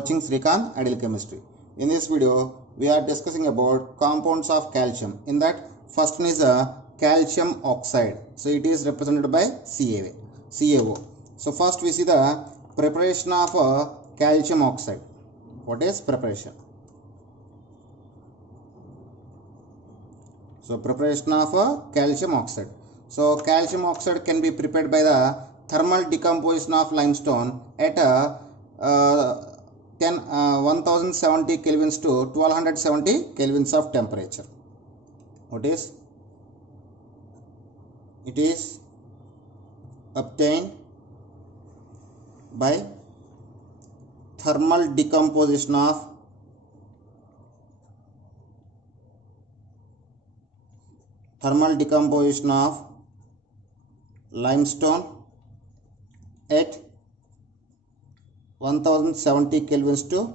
watching Srikanth Ideal Chemistry. In this video, we are discussing about compounds of calcium. In that, first one is a calcium oxide. So it is represented by CaO. So first we see the preparation of calcium oxide. What is preparation? So preparation of calcium oxide. So calcium oxide can be prepared by the thermal decomposition of limestone at 1070 kelvins to 1270 kelvins of temperature. What is? It is obtained by thermal decomposition of limestone at 1070 kelvins to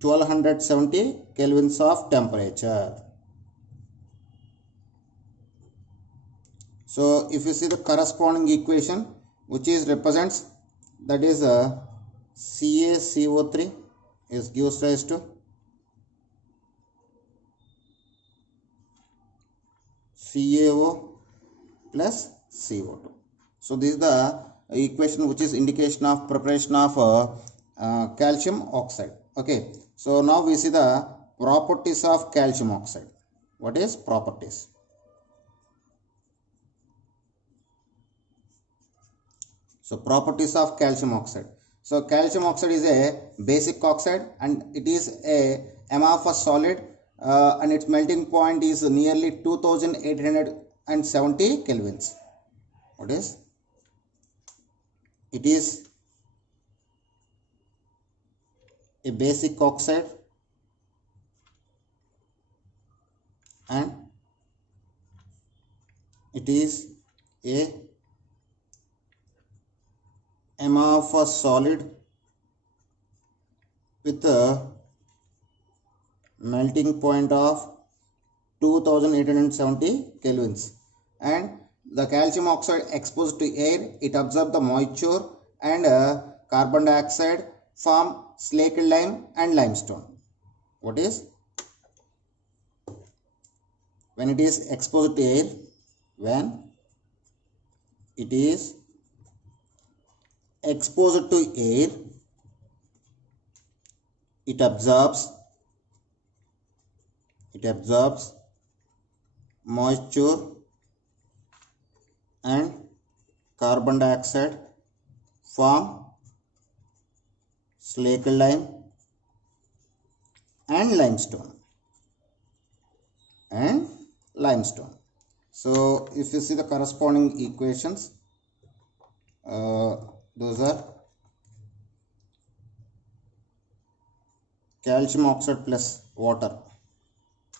1270 kelvins of temperature. So if you see the corresponding equation which is represents, that is CaCO3 is gives rise to CaO plus CO2. So this is the equation which is indication of preparation of calcium oxide. Okay, so now we see the properties of calcium oxide. What is properties? So properties of calcium oxide. So calcium oxide is a basic oxide and it is a amorphous solid and its melting point is nearly 2870 kelvins. What is? It is a basic oxide and it is a amorphous solid with a melting point of 2870 kelvins, and the calcium oxide exposed to air, it absorbs the moisture and carbon dioxide, form slaked lime and limestone. What is? When it is exposed to air, when it is exposed to air, it absorbs moisture and carbon dioxide, form slaked lime and limestone. So if you see the corresponding equations, those are calcium oxide plus water,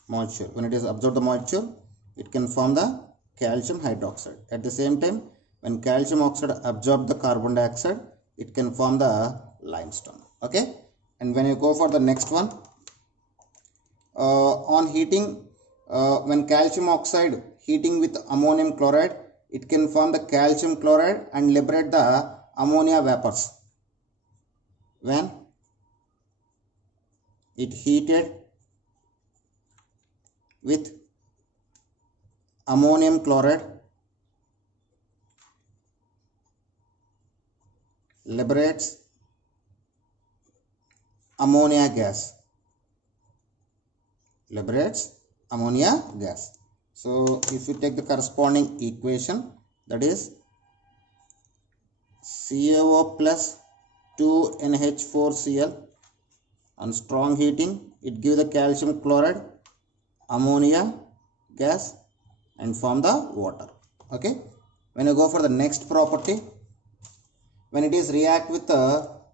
moisture. When it is absorbed the moisture, it can form the calcium hydroxide. At the same time, when calcium oxide absorbs the carbon dioxide, it can form the limestone. Okay, and when you go for the next one, on heating, when calcium oxide heating with ammonium chloride, it can form the calcium chloride and liberate the ammonia vapors. When it heated with ammonium chloride, liberates ammonia gas. So if you take the corresponding equation, that is CaO plus 2NH4Cl, on strong heating it gives the calcium chloride, ammonia gas and form the water. Okay, when you go for the next property, when it is react with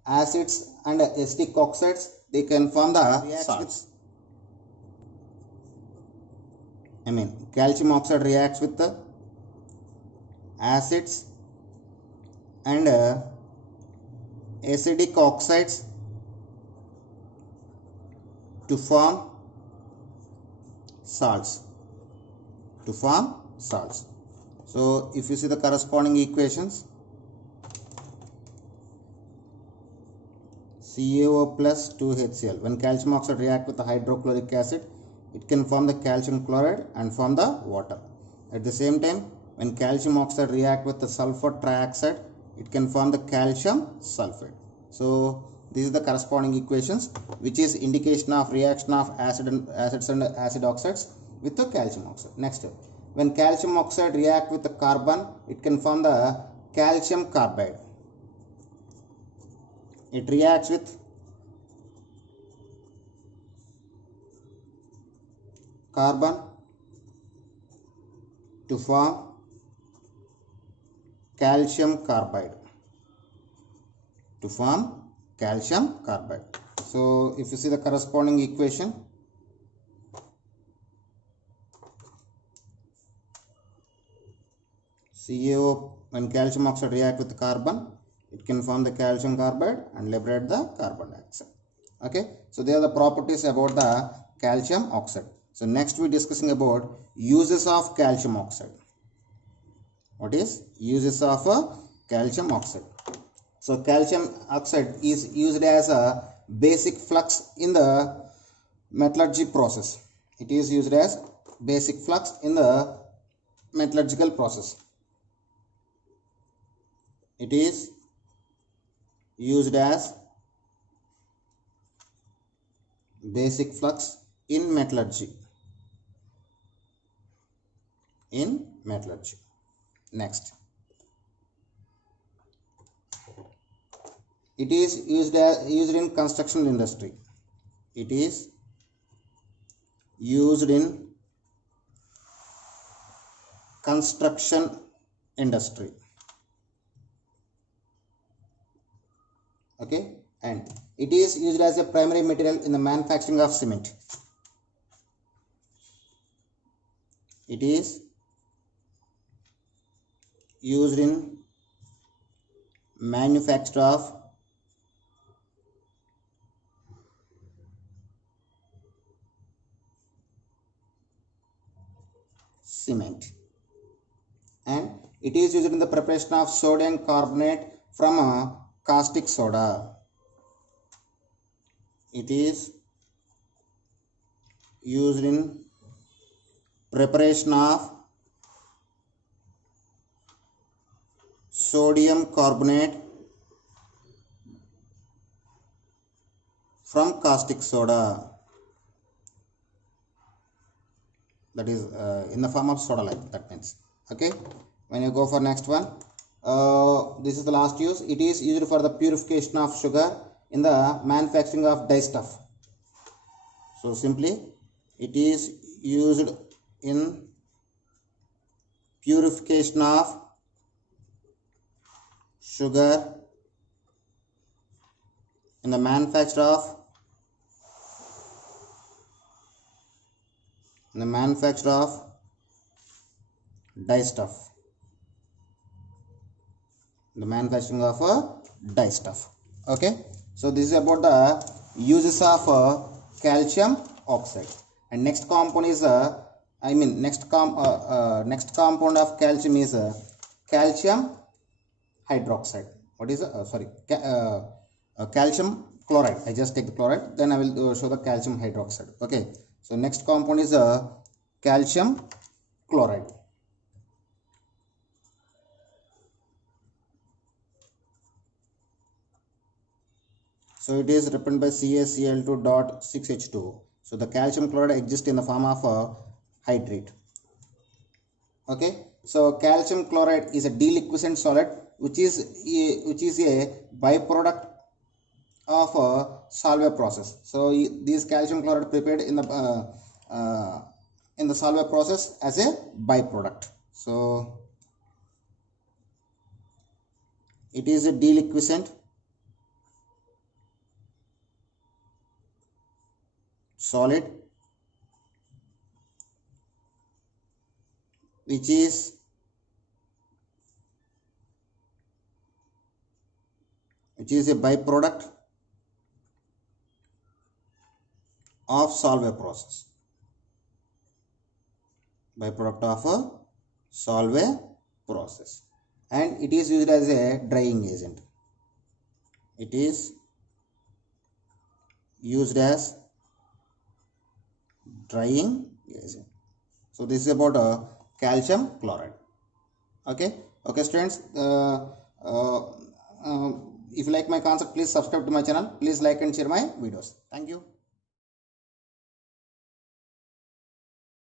acids and acidic oxides, they can form the salts. Calcium oxide reacts with the acids and acidic oxides to form salts. So if you see the corresponding equations, CaO plus 2HCl. When calcium oxide react with the hydrochloric acid, it can form the calcium chloride and form the water. At the same time, when calcium oxide react with the sulfur trioxide, it can form the calcium sulfate. So this is the corresponding equations, which is indication of reaction of acids and acid oxides with the calcium oxide. Next, when calcium oxide react with the carbon, it can form the calcium carbide. It reacts with carbon to form calcium carbide. So if you see the corresponding equation, CaO, when calcium oxide react with the carbon, it can form the calcium carbide and liberate the carbon dioxide. Okay, so they are the properties about the calcium oxide. So next we discussing about uses of calcium oxide. What is uses of calcium oxide? So calcium oxide is used as a basic flux in the metallurgy process. It is used as basic flux in the metallurgical process. It is used as basic flux in metallurgy. Next, it is used in construction industry. It is used in construction industry. Okay, and it is used as a primary material in the manufacturing of cement. It is used in manufacture of cement, and it is used in the preparation of sodium carbonate from a caustic soda. It is used in preparation of sodium carbonate from caustic soda, that is in the form of soda like that means. Okay, when you go for next one, this is the last use. It is used for the purification of sugar in the manufacturing of dye stuff. So simply it is used in purification of sugar in the manufacture of dye stuff. The manufacturing of dye stuff. Okay, so this is about the uses of calcium oxide. And next compound is next compound of calcium is calcium hydroxide. What is calcium chloride? I just take the chloride, then I will show the calcium hydroxide. Okay, so next compound is calcium chloride. So it is represented by CaCl2.6H2O. So the calcium chloride exists in the form of hydrate. Okay, so calcium chloride is a deliquescent solid which is a byproduct of a Solvay process. So this calcium chloride prepared in the Solvay process as a byproduct. So it is a deliquescent solid which is a byproduct of Solvay process. Byproduct of a Solvay process, and it is used as a drying agent. It is used as drying agent. So this is about calcium chloride. Okay students, if you like my concept, please subscribe to my channel, please like and share my videos. Thank you.